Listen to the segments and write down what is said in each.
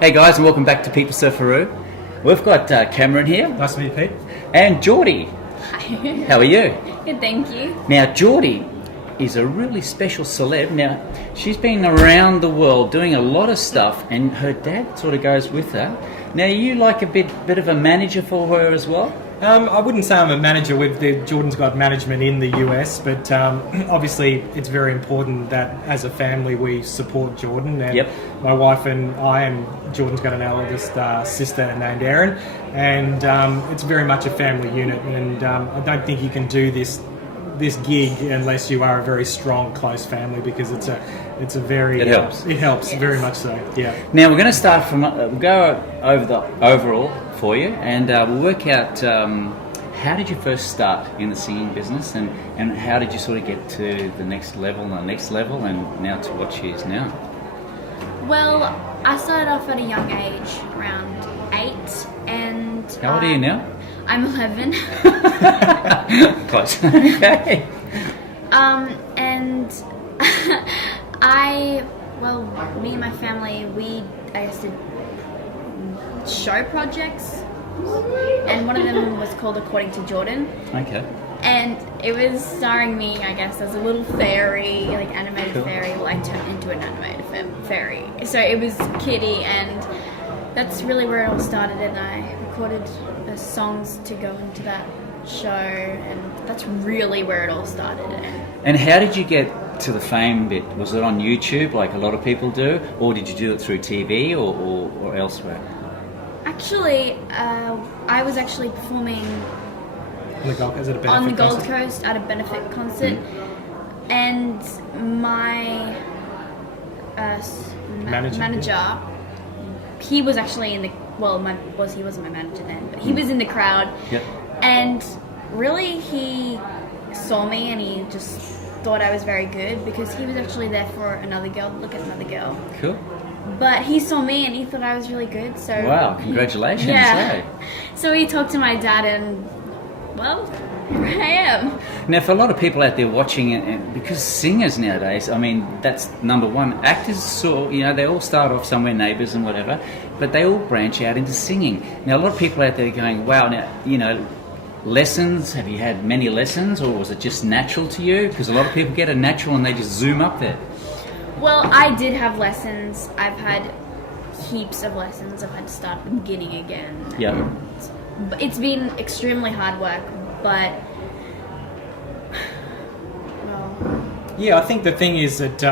Hey guys, and welcome back to People Surfaroo. We've got Cameron here. Nice to meet you, Pete. And Jordy. Hi. How are you? Good, thank you. Now, Jordy is a really special celeb. Now, she's been around the world doing a lot of stuff, and her dad sort of goes with her. Now, are you like a bit of a manager for her as well? I wouldn't say I'm a manager. Jordan's got management in the US, but obviously it's very important that as a family we support Jordan. And my wife and I, and Jordan's got an eldest sister named Erin, and it's very much a family unit. And I don't think you can do this gig unless you are a very strong, close family, because it helps. It helps, yes. Very much so. Yeah. Now we're going to start from we'll go over the overall for you, and we'll work out how did you first start in the singing business, and how did you sort of get to the next level, and now to what she is now. Well, I started off at a young age, around 8, and how old are you now? I'm 11. Close. Okay. And me and my family, I used to show projects, and one of them was called According to Jordan. Okay. And it was starring me, I guess, as a little fairy, like animated Cool. fairy. Well, I turned into an animated fairy. So it was Kitty, and that's really where it all started. And I recorded the songs to go into that show, and that's really where it all started. And how did you get to the fame bit? Was it on YouTube, like a lot of people do, or did you do it through TV or elsewhere? Actually, I was actually performing on the Gold Coast at a benefit concert, and my manager, he was actually in the he wasn't my manager then, but he was in the crowd. Yep. And really, he saw me and he just thought I was very good, because he was actually there for another girl. Look at another girl. Cool. But he saw me and he thought I was really good. So wow, congratulations! Yeah. So he talked to my dad, and well, here I am. Now, for a lot of people out there watching it, and because singers nowadays, I mean, that's number one. Actors, they all start off somewhere, neighbours and whatever, but they all branch out into singing. Now, a lot of people out there are going, wow, now, lessons, have you had many lessons, or was it just natural to you? Because a lot of people get a natural and they just zoom up there. Well, I did have lessons. I've had heaps of lessons. I've had to start at the beginning again. Yeah. It's been extremely hard work, but yeah, I think the thing is that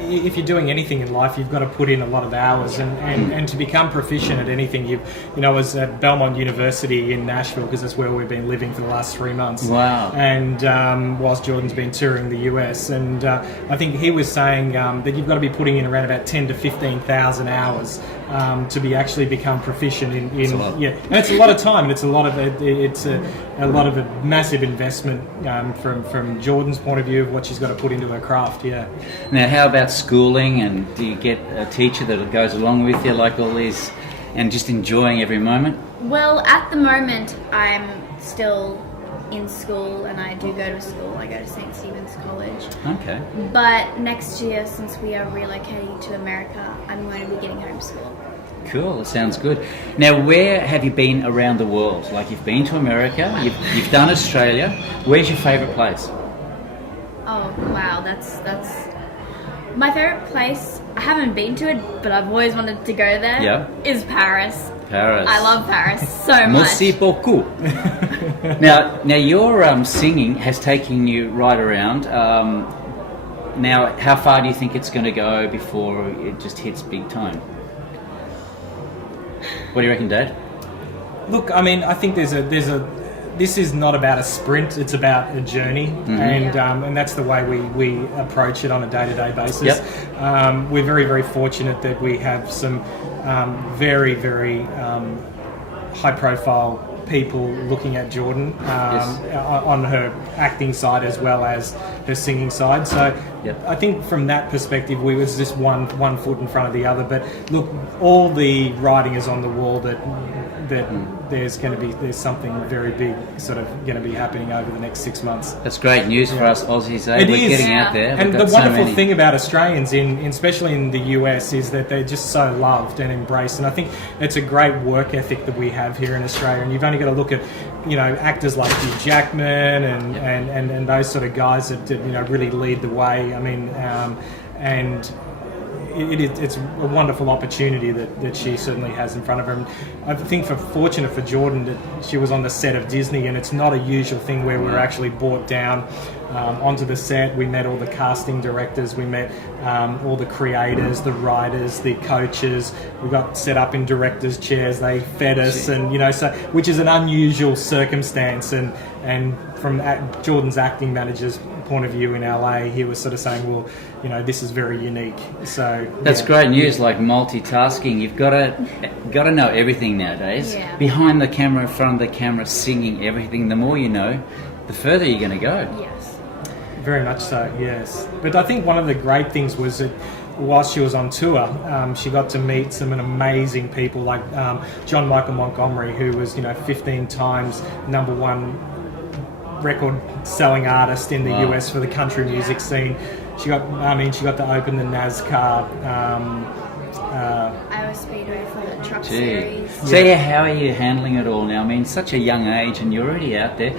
if you're doing anything in life, you've got to put in a lot of hours, and to become proficient at anything, I was at Belmont University in Nashville, because that's where we've been living for the last 3 months. Wow. And whilst Jordan's been touring the US, and I think he was saying that you've got to be putting in around about 10 to 15,000 hours to become proficient in and it's a lot of time, and it's a lot of a massive investment from Jordan's point of view of what she's got to put into her craft. Yeah. Now, how about schooling, and do you get a teacher that goes along with you, like all these, and just enjoying every moment? Well, at the moment, I'm still in school, and I do go to school. I go to St. Stephen's College. Okay. But next year, since we are relocating to America, I'm going to be getting homeschooled. Cool, that sounds good. Now, where have you been around the world? Like, you've been to America, you've done Australia. Where's your favourite place? Oh, wow, that's my favourite place. I haven't been to it, but I've always wanted to go there. Yeah. Is Paris. Paris. I love Paris so much. Merci beaucoup. Now your singing has taken you right around. Now, how far do you think it's going to go before it just hits big time? What do you reckon, Dad? Look, I mean, I think this is not about a sprint, it's about a journey, and that's the way we approach it on a day-to-day basis. Yep. We're very, very fortunate that we have some very, very high-profile people looking at Jordan on her acting side as well as her singing side. So Yep. I think from that perspective, we was just one foot in front of the other. But look, all the writing is on the wall that there's something very big sort of going to be happening over the next 6 months. That's great news for us Aussies. Eh? It We're is. getting out there. And We've the got wonderful so thing about Australians, especially in the US, is that they're just so loved and embraced. And I think it's a great work ethic that we have here in Australia. And you've only got to look at, actors like Hugh Jackman and those sort of guys that really lead the way. I mean, and it's a wonderful opportunity that she certainly has in front of her. And I think fortunate for Jordan that she was on the set of Disney, and it's not a usual thing where we're actually brought down onto the set. We met all the casting directors, we met all the creators, the writers, the coaches. We got set up in directors' chairs. They fed us, and which is an unusual circumstance. And from Jordan's acting manager's point of view in LA, he was sort of saying, well, this is very unique. So that's great news. Like multitasking, you've got to know everything nowadays. Yeah. Behind the camera, in front of the camera, singing everything. The more you know, the further you're going to go. Yes. Very much so, yes. But I think one of the great things was that whilst she was on tour, she got to meet some amazing people like John Michael Montgomery, who was 15 times #1 record-selling artist in the US for the country music scene. She got to open the NASCAR. Iowa Speedway for the truck series. So how are you handling it all now? I mean, such a young age, and you're already out there.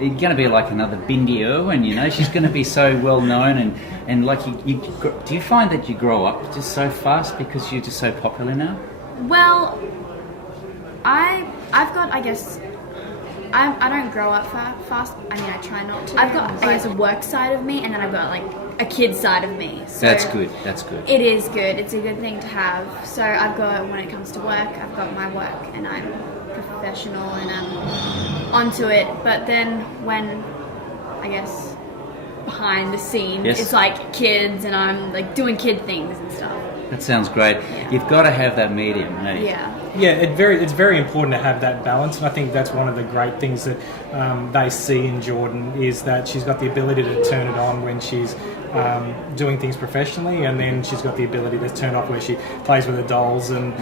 You're going to be like another Bindi Irwin, She's going to be so well known, and like you. Do you find that you grow up just so fast because you're just so popular now? Well, I've got, I guess, I don't grow up fast. I mean, I try not to. I've got, I guess, a work side of me, and then I've got like a kid side of me. So that's good. That's good. It is good. It's a good thing to have. So I've got, when it comes to work, I've got my work, and I'm professional and I'm onto it. But then when, I guess, behind the scenes, it's like kids, and I'm like doing kid things and stuff. That sounds great. Yeah. You've got to have that medium, hey? Yeah. Yeah, it's very important to have that balance, and I think that's one of the great things that they see in Jordan is that she's got the ability to turn it on when she's doing things professionally, and then she's got the ability to turn off where she plays with her dolls and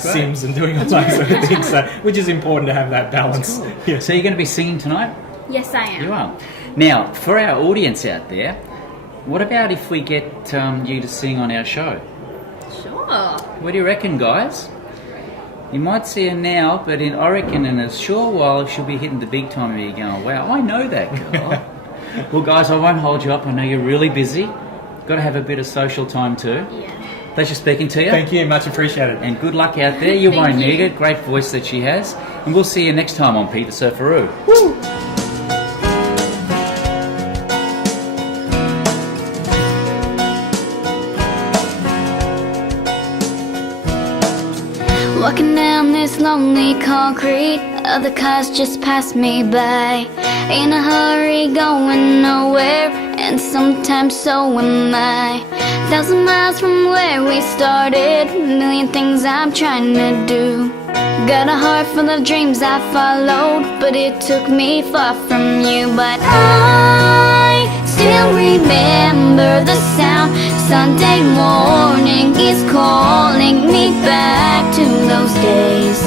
Sims and doing all those sort of things. So, which is important to have that balance. Cool. Yeah. So you're going to be singing tonight? Yes, I am. You are. Now, for our audience out there, what about if we get you to sing on our show? Sure. What do you reckon, guys? You might see her now, but I reckon in a short while she'll be hitting the big time and you're going, wow, I know that girl. Well, guys, I won't hold you up. I know you're really busy. Got to have a bit of social time too. Yeah. Pleasure speaking to you. Thank you, much appreciated. And good luck out there. You won't Thank need you. it. Great voice that she has. And we'll see you next time on Pete the Surfaroo. Woo! Walking down this lonely concrete, other cars just pass me by. In a hurry, going nowhere, and sometimes so am I. 1,000 miles from where we started, a million things I'm trying to do. Got a heart full of dreams I followed, but it took me far from you. But I still remember the sound. Sunday morning is calling me back to those days.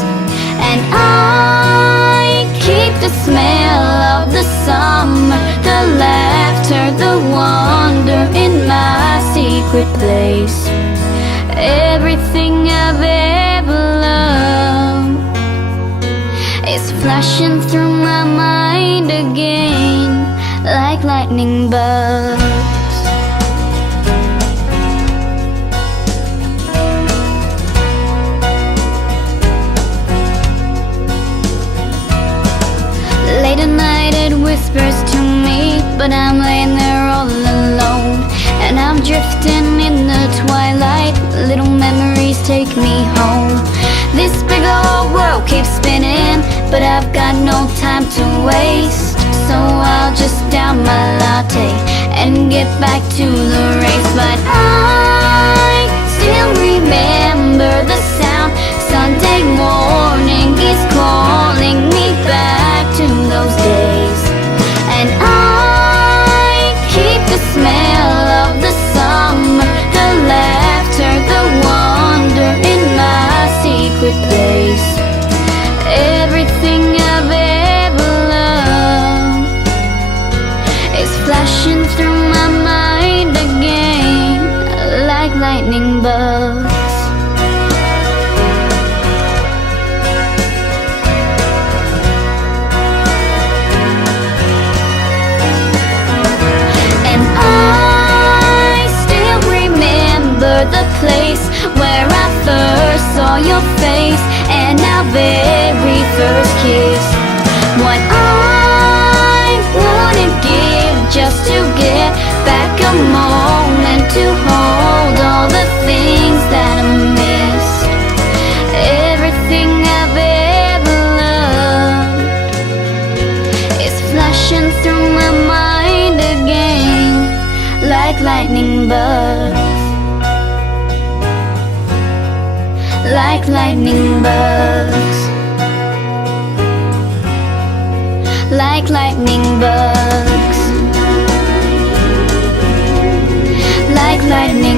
And I keep the smell of the summer, the laughter, the wonder in my secret place. Everything I've ever loved is flashing through my mind again, like lightning bugs. Late at night it whispers to me, but I'm laying there all alone, and I'm drifting in the twilight. Little memories take me home. This big old world keeps spinning, but I've got no time to waste. So I'll just down my latte and get back to the race. But I still remember the sound. Sunday morning is calling me back to those days. And I keep the smell of replace everything I've ever loved. It's flashing through my mind again, like lightning bugs. And I still remember the place where I first saw your face, and our very first kiss. What I wouldn't give just to get back a moment to hold all the things that I missed, everything I've ever loved is flashing through my mind again, like lightning bugs. Like lightning bugs. Like lightning bugs. Like lightning